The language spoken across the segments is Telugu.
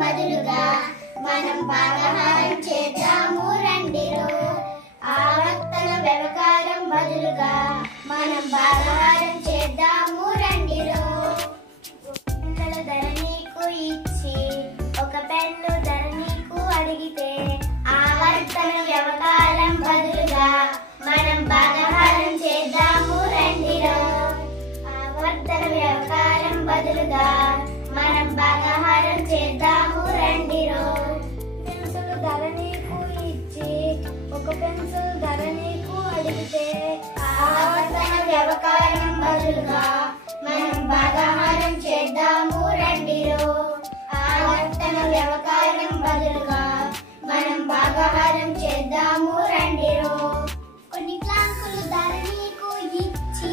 బదులుగా మనం భాగాహారం చేద్దాము రండిరో. ఆవర్తన వ్యవకారం బదులుగా మనం భాగాహారం చేద్దాము రండిరో. పెన్నుల ధర నీకు ఇచ్చి ఒక పెన్ను ధర నీకు అడిగితే ఆవర్తన వ్యవకారం బదులుగా మనం భాగాహారం చేద్దాము రండిరో. ఆవర్తన వ్యవకారం బదులుగా మనం భాగాహారం చేద్దాము రండిరో. పెన్సిల్ ధర నీకు ఇచ్చి ఒక పెన్సిల్ ధర నీకు అడిగితే ఆవర్తన వ్యవకారం బదులుగా మనం భాగాహారం చేద్దాము రండిరో. ఆవర్తన వ్యవకారం బదులుగా మనం భాగాహారం చేద్దాము రండిరో. కొన్ని ప్లాంకులు ధర నీకు ఇచ్చి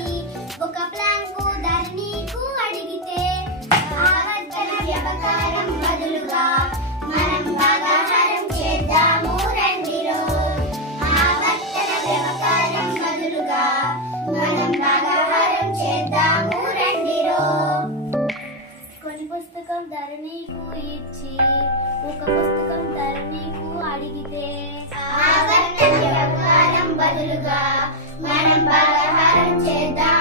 ఒక ప్లాంకు ధర నీకు అడిగితే ఆవర్తన వ్యవకారం బదులుగా మనం భాగాహారం చేద్దాము రండిరో. ఆవర్తన వ్యవకారం బదులుగా మనం భాగాహారం చేద్దాము రండిరో. కొన్ని పుస్తకం ధర నీకు ఇచ్చి ఒక పుస్తకం ధర నీకు అడిగితే ఆవర్తన వ్యవకారం బదులుగా మనం భాగాహారం చేద్దాం